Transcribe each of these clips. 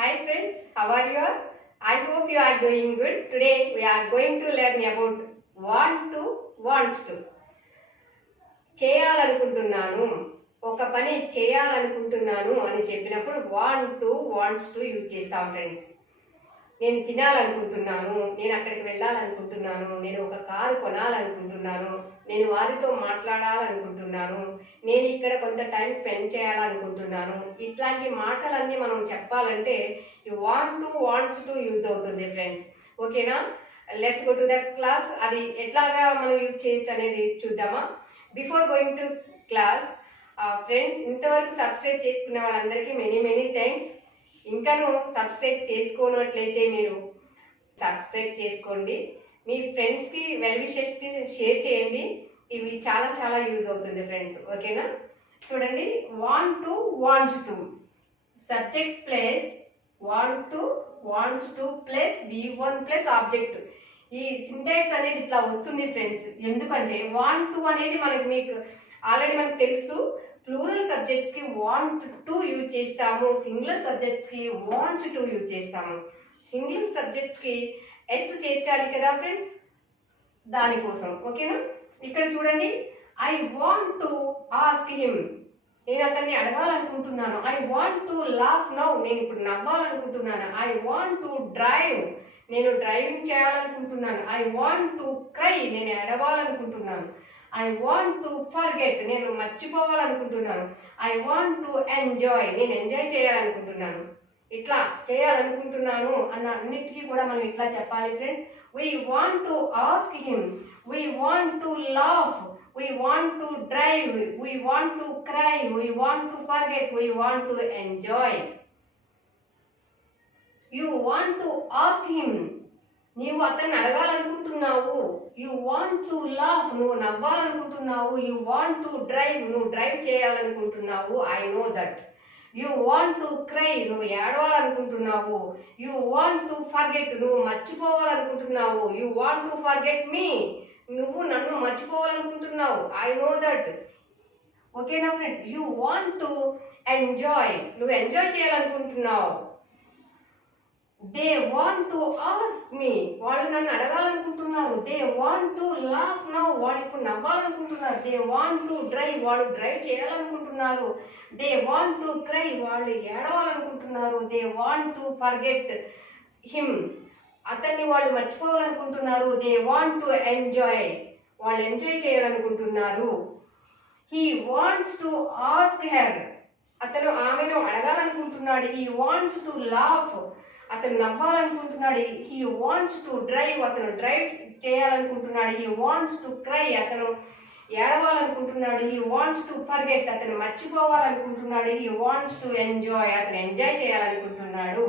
Hi friends, how are you all? I hope you are doing good. Today we are going to learn about want to, wants to. చేయాలనుకుంటున్నాను, ఒక పని చేయాలనుకుంటున్నాను అని చెప్పినప్పుడు want to, wants to use చేస్తాం friends. నేను తినాలనుకుంటున్నాను, నేను అక్కడికి వెళ్ళాలనుకుంటున్నాను, నేను ఒక కారు కొనాలనుకుంటున్నాను, నేను వారితో మాట్లాడాలనుకుంటున్నాను, నేను ఇక్కడ కొంత టైం స్పెండ్ చేయాలనుకుంటున్నాను. ఇట్లాంటి మాటలన్నీ మనం చెప్పాలంటే ఈ want to, wants to use అవుతుంది ఫ్రెండ్స్. ఓకేనా? Let's go to the class. అది ఎట్లాగా మనం యూజ్ చేయొచ్చు అనేది చూద్దామా? Before going to class friends, ఇంతవరకు సబ్స్క్రైబ్ చేసుకున్న వాళ్ళందరికీ మెనీ థ్యాంక్స్. ఇంకాను సబ్స్క్రైబ్ చేసుకోనట్లయితే మీరు సబ్స్క్రైబ్ చేసుకోండి, మీ ఫ్రెండ్స్కి వెల్ విషెస్కి షేర్ చేయండి. ఇవి చాలా యూజ్ అవుతుంది ఫ్రెండ్స్. ఓకేనా? చూడండి, want to, wants to, subject plus want to, wants to plus V1 plus object. ఈ సింటాక్స్ అనేది ఇట్లా వస్తుంది ఫ్రెండ్స్. ఎందుకంటే వాంట్ టు అనేది మీకు ఆల్రెడీ మనకు తెలుసు. ప్లూరల్ సబ్జెక్ట్స్ కి వాంట్ టు యూజ్ చేస్తాము, సింగులర్ సబ్జెక్ట్స్ కి వాంట్స్ టు యూజ్ చేస్తాము. సింగులర్ సబ్జెక్ట్స్ కి ఎస్ చేర్చాలి కదా ఫ్రెండ్స్, దానికోసం. ఓకేనా? ఇక్కడ చూడండి, I want to ask him, నేను అతన్ని అడగాలనుకుంటున్నాను. I want to laugh now, నేను ఇప్పుడు నవ్వాలనుకుంటున్నాను. ఐ వాంట్ టు డ్రైవ్, నేను డ్రైవింగ్ చేయాలనుకుంటున్నాను. ఐ వాంట్ టు క్రై, నేను ఏడవాలనుకుంటున్నాను. ఐ వాంట్ టు ఫర్గెట్, నేను మర్చిపోవాలనుకుంటున్నాను. ఐ వాంట్ టు ఎంజాయ్, నేను ఎంజాయ్ చేయాలనుకుంటున్నాను. ఇట్లా చేయాలనుకుంటున్నాను అన్న అన్నిటికీ కూడా మనం ఇట్లా చెప్పాలి friends. We want to ask him, we want to laugh, we want to drive, we want to cry, we want to forget, we want to enjoy. You want to ask him, నీవు అతన్ని అడగాలనుకుంటున్నావు. You want to laugh, నువ్వు నవ్వాలనుకుంటున్నావు. You want to drive, నువ్వు drive చేయాలనుకుంటున్నావు. I know that. You want to cry, నువ్వు ఏడవాలనుకుంటున్నావు. You want to forget, నువ్వు మర్చిపోవాలనుకుంటున్నావు. You want to forget me, నువ్వు నన్ను మర్చిపోవాలనుకుంటున్నావు. I know that. ఓకేనా friends? You want to enjoy, నువ్వు ఎంజాయ్ చేయాలనుకుంటున్నావు. They want to ask me, వాళ్ళు నన్ను అడగాలనుకుంటున్నారు. They want to laugh now, వాళ్ళు ఇప్పుడు నవ్వాలనుకుంటున్నారు. దే వాంట్ టు డ్రైవ్, వాళ్ళు డ్రైవ్ చేయాలనుకుంటున్నారు. దే వాంట్ టు క్రై, వాళ్ళు ఏడవాలనుకుంటున్నారు. They want to forget him, అతన్ని వాళ్ళు మర్చిపోవాలనుకుంటున్నారు. దే వాంట్ టు ఎంజాయ్, వాళ్ళు ఎంజాయ్ చేయాలనుకుంటున్నారు. He wants to ask her, అతను ఆమెను అడగాలనుకుంటున్నాడు. హీ వాంట్స్ టు లాఫ్, అతను నవ్వాలనుకుంటున్నాడు. హీ వాంట్స్ టు డ్రైవ్, అతను డ్రైవ్ చేయాలనుకుంటున్నాడు. హీ వాంట్స్ టు క్రై, అతను ఏడవాలనుకుంటున్నాడు. హీ వాంట్స్ టు ఫర్గెట్, అతను మర్చిపోవాలనుకుంటున్నాడు. హీ వాంట్స్ టు ఎంజాయ్, అతను ఎంజాయ్ చేయాలనుకుంటున్నాడు.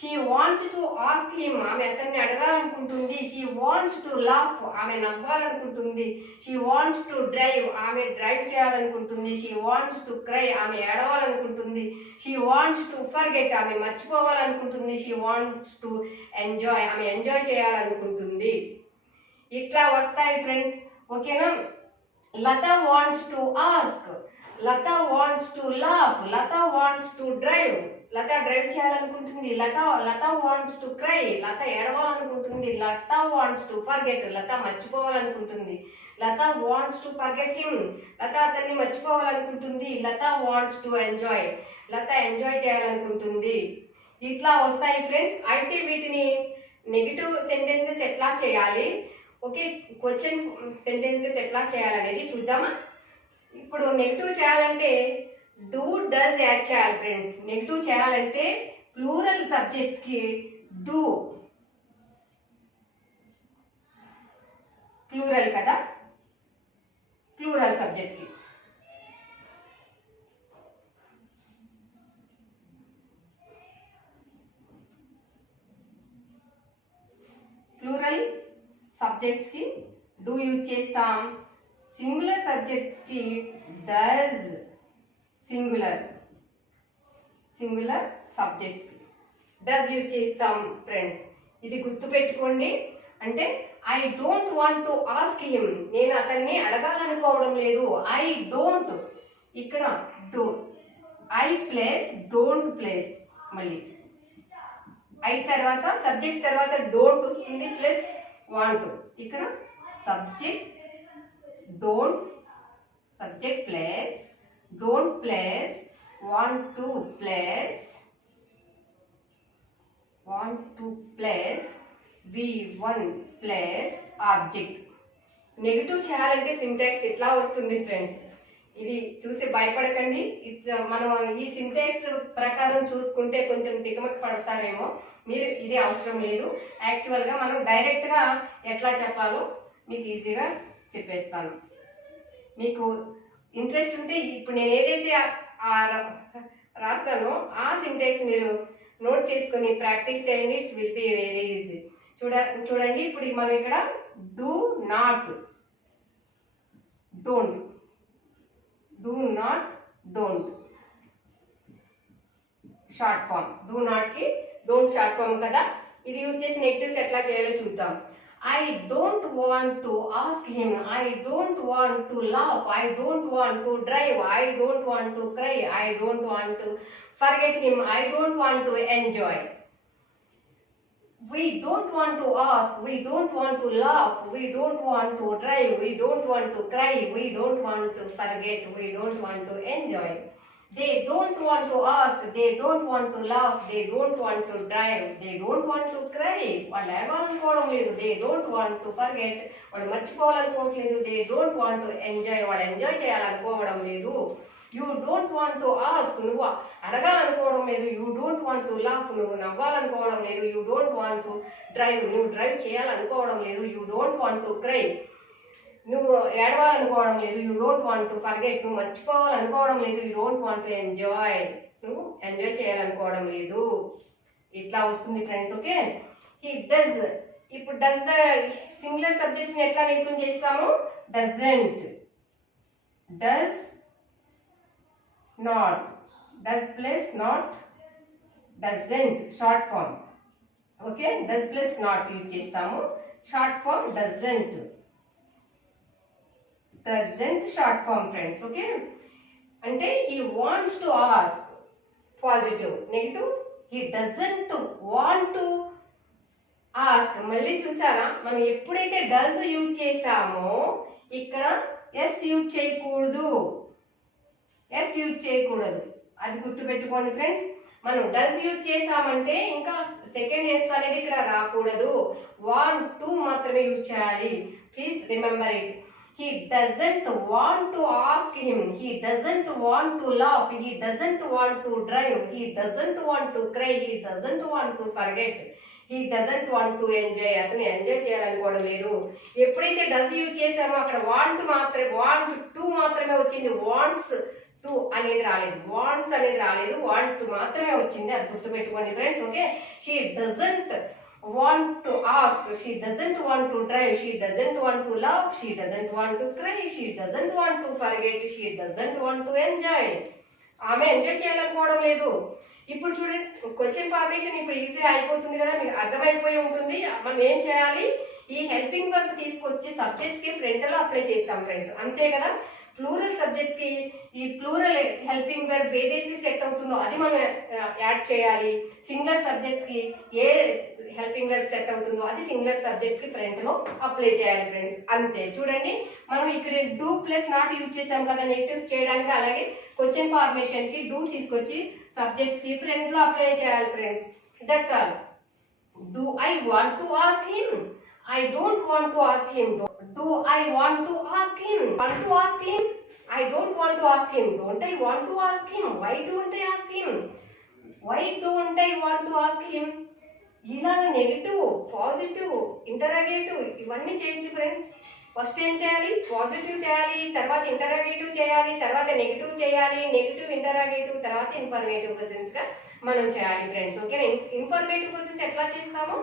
She wants to ask him, ఆమె అతన్ని అడగాలనుకుంటుంది. షీ వాంట్స్ టు లాఫ్, ఆమె నవ్వాలనుకుంటుంది. షీ వాంట్స్ టు డ్రైవ్, ఆమె డ్రైవ్ చేయాలనుకుంటుంది. షీ వాంట్స్ టు క్రై, ఆమె ఏడవాలనుకుంటుంది. షీ వాంట్స్ టు ఫర్గెట్, ఆమె మర్చిపోవాలనుకుంటుంది. షీ వాంట్స్ టు ఎంజాయ్, ఆమె ఎంజాయ్ చేయాలనుకుంటుంది. ఇట్లా వస్తాయి ఫ్రెండ్స్. ఓకేనా? Latha wants to ask, Latha wants to laugh, Latha wants to drive, Latha drive చేయాలనుకుంటుంది. Latha wants to cry, Latha ఏడవాలనుకుంటుంది. Latha wants to forget, Latha మర్చిపోవాలనుకుంటుంది. Latha wants to forget him, Latha అతన్ని మర్చిపోవాలనుకుంటుంది. Latha wants to enjoy, Latha enjoy చేయాలనుకుంటుంది. ఇట్లా వస్తాయి ఫ్రెండ్స్. అయితే వీటిని నెగిటివ్ సెంటెన్సెస్ ఎట్లా చేయాలి, ఓకే, క్వశ్చన్ సెంటెన్సెస్ ఎట్లా చేయాలనేది చూద్దామా? ఇప్పుడు నెగిటివ్ చేయాలంటే డూ డస్ యాడ్ చేయాలి ఫ్రెండ్స్. నెగిటివ్ చేయాలంటే ప్లూరల్ సబ్జెక్ట్స్ కి డూ, ప్లూరల్ కదా, ప్లూరల్ సబ్జెక్ట్ కి ప్లూరల్ సబ్జెక్ట్స్ కి డూ యూజ్ చేస్తాం. సింగులర్ సబ్జెక్ట్స్ కి డస్, సింగులర్ సబ్జెక్ట్స్ కి డస్ యూజ్ చేస్తాం ఫ్రెండ్స్. ఇది గుర్తుపెట్టుకోండి. అంటే I don't want to ask him, నేను అతన్ని అడగాలనుకోవడం లేదు. ఐ డోంట్, ఇక్కడ don't, I plus don't plus మళ్ళీ ఐ తర్వాత సబ్జెక్ట్ తర్వాత డోంట్ వస్తుంది ప్లస్ వాంట్. ఇక్కడ subject don't, subject plus don't plus want to plus V1 plus object. Negative చేయాలంటే సింటాక్స్ ఎట్లా వస్తుంది ఫ్రెండ్స్, ఇది చూసి భయపడకండి. మనం ఈ సింటాక్స్ ప్రకారం చూసుకుంటే కొంచెం తికమక పడతారేమో, మీరు ఇది అవసరం లేదు. యాక్చువల్గా మనం డైరెక్ట్గా ఎట్లా చెప్పాలో మీకు ఈజీగా చెప్పేస్తాను. మీకు ఇంట్రెస్ట్ ఉంటే ఇప్పుడు నేను ఏదైతే రాస్తానో ఆ సింటాక్స్ మీరు నోట్ చేసుకొని ప్రాక్టీస్ చేయండి. It's will be very easy. చూడండి ఇప్పుడు మనం ఇక్కడ do not, don't, do not, don't short form. Do not కి డోంట్ షార్ట్ ఫామ్ కదా. ఇది యూజ్ చేసి నెగటివ్స్ ఎట్లా చేయాలో చూద్దాం. I don't want to ask him, I don't want to laugh, I don't want to drive, I don't want to cry, I don't want to forget him, I don't want to enjoy. We don't want to ask, we don't want to laugh, we don't want to drive, we don't want to cry, we don't want to forget, we don't want to enjoy. They don't want to ask, they don't want to laugh, they don't want to drive, they don't want to cry. వాళ్ళు ఏమనుకోవడం లేదు. They don't want to forget, వాళ్ళు మర్చిపోవాలనుకోవట్లేదు. They don't want to enjoy, వాళ్ళు enjoy చేయాలనుకోవడం లేదు. You don't want to ask, నువ్వు అడగాలనుకోవడం లేదు. You don't want to laugh, నువ్వు నవ్వాలనుకోవడం లేదు. You don't want to drive, నువ్వు డ్రైవ్ చేయాలనుకోవడం లేదు. You don't want to cry, నువ్వు ఏడవాలనుకోవడం లేదు. You don't want to forget, నువ్వు మర్చిపోవాలనుకోవడం లేదు. You don't want to enjoy, నువ్వు ఎంజాయ్ చేయాలనుకోవడం లేదు. ఇట్లా వస్తుంది ఫ్రెండ్స్. Okay, he does. ఇప్పుడు డస్ ద సింగులర్ సబ్జెక్ట్స్ ని ఎట్లా నియమం చేస్తాము? Doesn't, does not, does plus not, doesn't short form. Okay, does plus not use చేస్తాము. Short form doesn't, doesn't short form friends. Okay, అంటే he wants to ask positive, negative he doesn't want to ask. మళ్ళీ చూసారా, మనం ఎప్పుడైతే does use చేసామో ఇక్కడ yes use చేయకూడదు, yes use చేయకూడదు. అది గుర్తుపెట్టుకోండి ఫ్రెండ్స్. మనం డస్ యూజ్ చేసామంటే ఇంకా సెకండ్ ఎస్ అనేది ఇక్కడ రాకూడదు. వాంట్ టు మాత్రమే యూజ్ చేయాలి. Please remember it. He doesn't want to ask him, he doesn't want to laugh, he doesn't want to drive, he doesn't want to cry, he doesn't want to forget, he doesn't want to enjoy. అతను enjoy చేయాలనుకోవడం లేదు. ఎప్పుడైతే does use చేసామో అక్కడ want మాత్రమే, want to మాత్రమే వచ్చింది. Wants to అనేది రాలేదు, వాంట్స్ అనేది రాలేదు, వాంట్ టు మాత్రమే వచ్చింది. అది గుర్తుపెట్టుకోండి friends. Okay, she doesn't want to ask, she doesn't want to drive, she doesn't want to laugh, she doesn't want to cry, she doesn't want to forget, she doesn't want to enjoy. ఆమె enjoy చేయాలనుకోవడం లేదు. ఇప్పుడు చూడండి, question formation ఇప్పుడు easy అయిపోతుంది కదా, మీకు అర్థమైపోయి ఉంటుంది. మనం ఏం చేయాలి, ఈ హెల్పింగ్ వర్బ్ తీసుకొచ్చి సబ్జెక్ట్స్ కి ఫ్రంట్ లో అప్లై చేస్తాం ఫ్రెండ్స్, అంతే కదా. ప్లూరల్ సబ్జెక్ట్స్ కి ఈ ప్లూరల్ హెల్పింగ్ వర్బ్ ఏదైతే సెట్ అవుతుందో అది మనం యాడ్ చేయాలి. సింగులర్ సబ్జెక్ట్స్ కి ఏ హెల్పింగ్ వర్బ్ సెట్ అవుతుందో అది సింగులర్ సబ్జెక్ట్స్ కి ఫ్రంట్ లో అప్లై చేయాలి ఫ్రెండ్స్, అంతే. చూడండి, మనం ఇక్కడ డూ ప్లస్ నాట్ యూజ్ చేసాం కదా నెగటివ్స్ చేయడానికి. అలాగే క్వశ్చన్ ఫార్మేషన్ కి డూ తీసుకొచ్చి సబ్జెక్ట్స్ కి ఫ్రంట్ లో అప్లై చేయాలి friends. That's all. Do I want to ask him, I don't want to ask him. Do I want to ask him? Want to ask him? I don't want to ask him. Don't I want to ask him? Why don't I ask him? Why don't I want to ask him? ఇలాగ negative, positive, interrogative ఇవన్నీ చేయొచ్చు friends. First ఏం చేయాలి, positive చేయాలి, తర్వాత interrogative చేయాలి, తర్వాత negative చేయాలి, నెగిటివ్ ఇంటరాగేటివ్, తర్వాత ఇన్ఫర్మేటివ్ క్వశ్చన్స్ గా మనం చేయాలి ఫ్రెండ్స్. ఓకే, ఇన్ఫర్మేటివ్ క్వశ్చన్స్ ఎట్లా చేస్తామో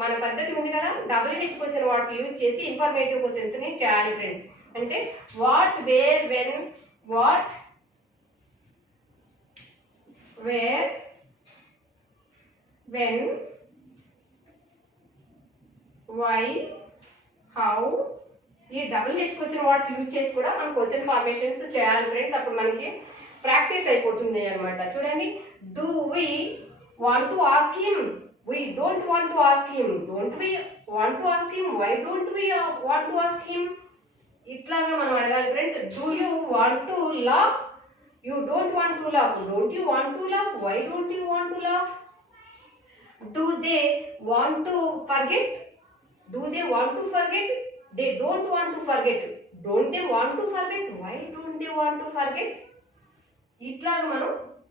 మన పద్ధతి ఉంది కదా. WH క్వశ్చన్ వర్డ్స్ యూజ్ చేసి ఇన్ఫర్మేటివ్ క్వశ్చన్స్ ని చేయాలి ఫ్రెండ్స్. అంటే what, where, when, what, where, when, why, how, ఈ WH క్వశ్చన్ వర్డ్స్ యూజ్ చేసి కూడా మనం క్వశ్చన్ ఫార్మేషన్స్ చేయాలి ఫ్రెండ్స్. అప్పుడు మనకి ప్రాక్టీస్ అయిపోతుంది అనమాట. చూడండి, do we want to ask him, We don't want to ask him. Don't we want to ask him? Why don't we want to ask him? ఇట్లాగా మనం అడగాలి friends. Do you want to laugh? You don't want to laugh. Don't you want to laugh? Why don't you want to laugh? Do they want to forget? Do they want to forget? They don't want to forget. Don't they want to forget? Why don't they want to forget? ఇట్లాగా మనం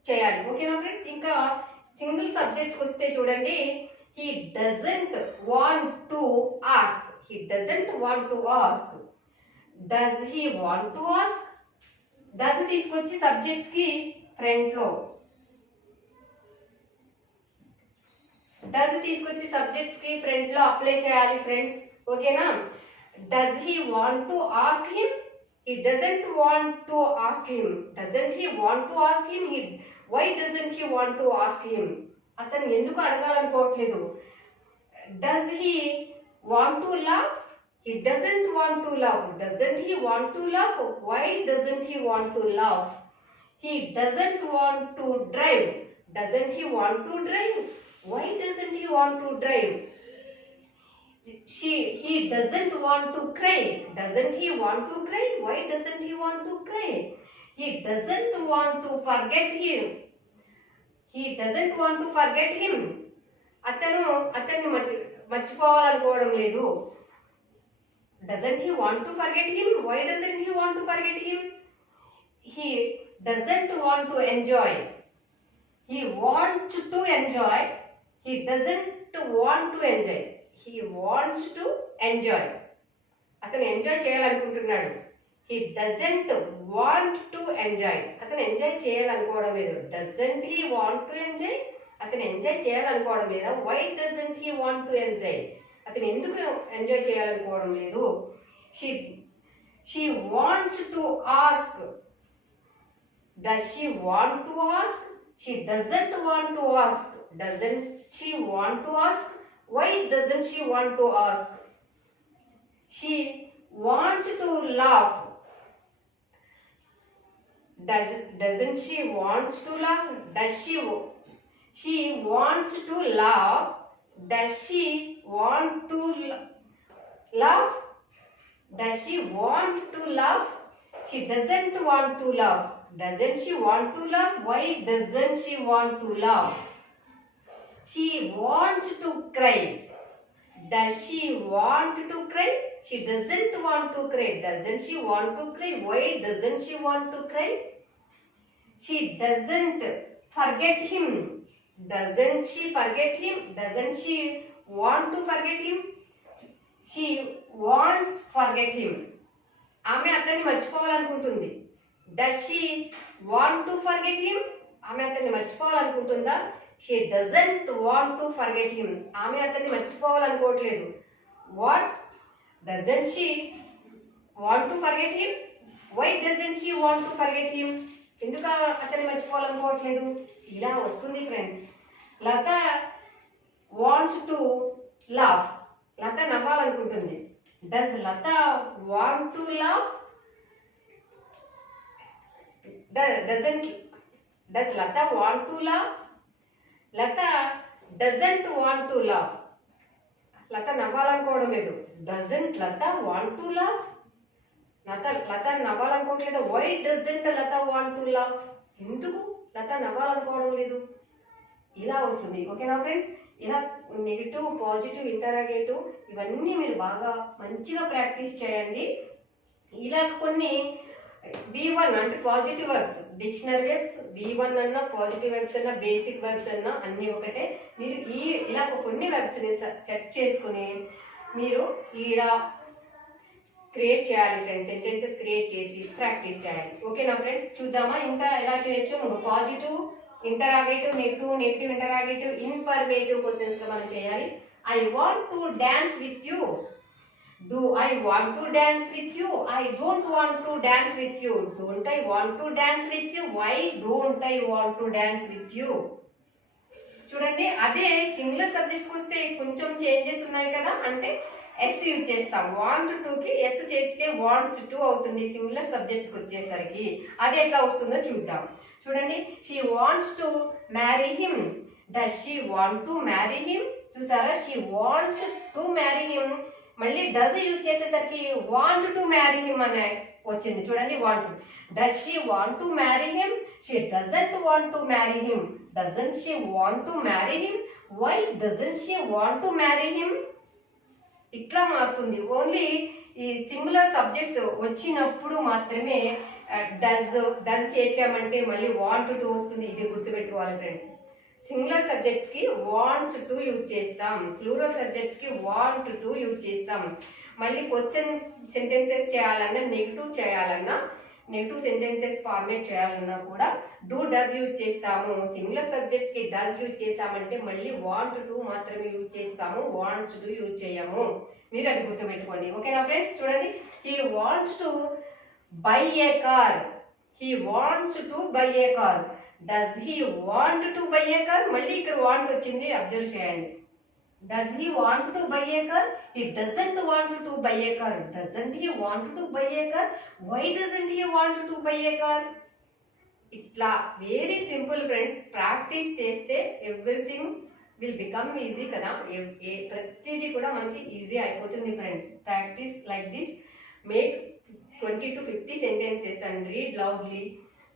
చేయాలి. ఓకేనా friends? ఇంకా single సబ్జెక్ట్స్కి వస్తే చూడండి. He doesn't want to ask. He doesn't want to ask. Does he want to ask? Does తీసుకొచ్చి subjects కి ఫ్రంట్ లో, డస్ తీసుకొచ్చి సబ్జెక్ట్స్ కి ఫ్రంట్ లో అప్లై చేయాలి ఫ్రెండ్స్. ఓకేనా? Does he want to ask him? He doesn't want to ask him. Doesn't he want to ask him? Why doesn't he want to ask him? అతను ఎందుకు అడగాలనుకోవట్లేదు. Does he want to laugh? He doesn't want to laugh. Doesn't he want to laugh? Why doesn't he want to laugh? He doesn't want to drive. Doesn't he want to drive? Why doesn't he want to drive? He doesn't want to cry. Doesn't he want to cry? Why doesn't he want to cry? He doesn't want to forget him. He doesn't want to forget him. అతన్ని మర్చిపోవాలనుకోవడం లేదు. Doesn't he want to forget him? Why doesn't he want to forget him? He doesn't want to enjoy. He wants to enjoy. He doesn't want to enjoy. He wants to enjoy. అతను enjoy చేయాలనుకుంటున్నాడు. He doesn't want to enjoy. అతను enjoy చేయాలనుకోవడం లేదు. Doesn't he want to enjoy? అతను enjoy చేయాలనుకోవడం లేదా? Why doesn't he want to enjoy? అతను ఎందుకు ఎంజాయ్ చేయాలనుకోవడం లేదు? She wants to ask. Does she want to ask? She doesn't want to ask. Doesn't she want to ask? Why doesn't she want to ask? She wants to laugh. Doesn't she wants to laugh? Does she wants to laugh? Does she want to laugh? Does she want to laugh? She doesn't want to laugh. Doesn't she want to laugh? Why doesn't she want to laugh? She wants to cry. Does she want to cry? She doesn't want to cry. Doesn't she want to cry? Why doesn't she want to cry? She doesn't forget him. Doesn't she forget him? Doesn't she want to forget him? She wants forget him. ఆమె అతన్ని మర్చిపోవాలనుకుంటుంది. Does she want to forget him? ఆమె అతన్ని మర్చిపోవాలనుకుంటుందా? She doesn't want to forget him. ఆమె అతన్ని మర్చిపోవాలనుకోవట్లేదు. What? Doesn't she want to forget him? Why doesn't she want to forget him? ఎందుకు అతన్ని మర్చిపోవాలనుకోవట్లేదు? ఇలా వస్తుంది friends. Latha wants to laugh. Latha నవ్వాలనుకుంటుంది. Does Latha want to laugh? Does Latha want to laugh? Latha doesn't want to laugh. Latha నవ్వాలనుకోవడం లేదు. Doesn't Latha want to laugh? Latha నవ్వాలనుకోవట్లేదు. Why doesn't Latha want to laugh? ఎందుకు లత నవ్వాలనుకోవడం లేదు? ఇలా వస్తుంది. ఓకేనా ఫ్రెండ్స్? ఇలా నెగిటివ్, పాజిటివ్, ఇంటరాగేటివ్ ఇవన్నీ మీరు బాగా మంచిగా ప్రాక్టీస్ చేయండి. ఇలా కొన్ని V1 అంటే positive verbs, dictionary verbs V1 అన్నా, పాజిటివ్ వర్బ్స్ అన్నా, బేసిక్ వర్బ్స్ అన్నా అన్నీ ఒకటే. మీరు ఇలా కొన్ని వర్బ్స్ని సెట్ చేసుకుని మీరు ఇలా క్రియేట్ చేయాలి ఫ్రెండ్స్. సెంటెన్సెస్ క్రియేట్ చేసి ప్రాక్టీస్ చేయాలి. ఓకేనా ఫ్రెండ్స్? చూద్దామా ఇంకా ఎలా చేయొచ్చు? Positive, interrogative, negative interrogative, informative questions గా మనం చేయాలి. I want to dance with you. Do I want to dance with you? I don't want to dance with you. Don't I want to dance with you? Why don't I want to dance with you? చూడండి, అదే singular సబ్జెక్ట్స్కి వస్తే కొంచెం changes ఉన్నాయి కదా. అంటే S use చేస్తాం. Want టుకి S చేస్తే వాంట్స్ టు అవుతుంది సింగులర్ సబ్జెక్ట్స్కి వచ్చేసరికి. అది ఎట్లా వస్తుందో చూద్దాం. చూడండి, she wants to marry him. Does she want to marry him. చూసారా, she wants to marry him. మళ్ళీ డస్ యూజ్ చేసేసరికి వాంట్ టు మ్యారీ హిమ్ అనే వచ్చింది. చూడండి, want. Does she want to marry him. She doesn't want to marry him. Doesn't she want to marry him. Why doesn't she want to marry him. ఇట్లా మారుతుంది. Only ఈ singular subjects వచ్చినప్పుడు మాత్రమే does చేర్చామంటే మళ్ళీ want to వస్తుంది. ఇది గుర్తుపెట్టుకోవాలి friends. Singular subjects కి వాంట్స్ టు యూజ్ చేస్తాం, ప్లూరల్ సబ్జెక్ట్స్ కి వాంట్ టు యూజ్ చేస్తాం. మళ్ళీ క్వశ్చన్ సెంటెన్సెస్ చేయాలన్నా, నెగిటివ్ చేయాలన్నా, నెగిటివ్ సెంటెన్సెస్ ఫార్మేట్ చేయాలన్నా కూడా డస్ యూజ్ చేస్తాము. సింగులర్ సబ్జెక్ట్స్ కి డస్ యూజ్ చేస్తామంటే మళ్ళీ వాంట్ టు మాత్రమే యూజ్ చేస్తాము, వాంట్స్ టు యూజ్ చేయము. మీరు అది గుర్తుపెట్టుకోండి. ఓకేనా ఫ్రెండ్స్? చూడండి, he wants to buy a car. He wants to buy a car. Does he want to buy a car. మళ్ళీ ఇక్కడ వాంట్ వచ్చింది, అబ్జర్వ్ చేయండి. Does he want to buy a car. He doesn't want to buy a car. Doesn't he want to buy a car. Why doesn't he want to buy a car. ఇట్లా very simple friends. Practice చేస్తే everything will become easy కదా. ప్రతిదీ కూడా మనకి easy అయిపోతుంది friends. Practice like this. Make 20 to 50 sentences and read loudly.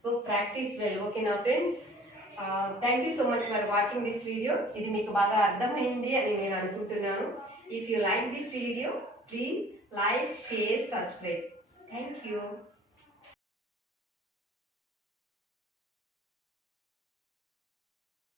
So practice well. Okay now friends. Thank you so much for watching this video. ఇది మీకు బాగా అర్థమైంది అని నేను అనుకుంటున్నాను. If you like this video, please like, share, subscribe. Thank you.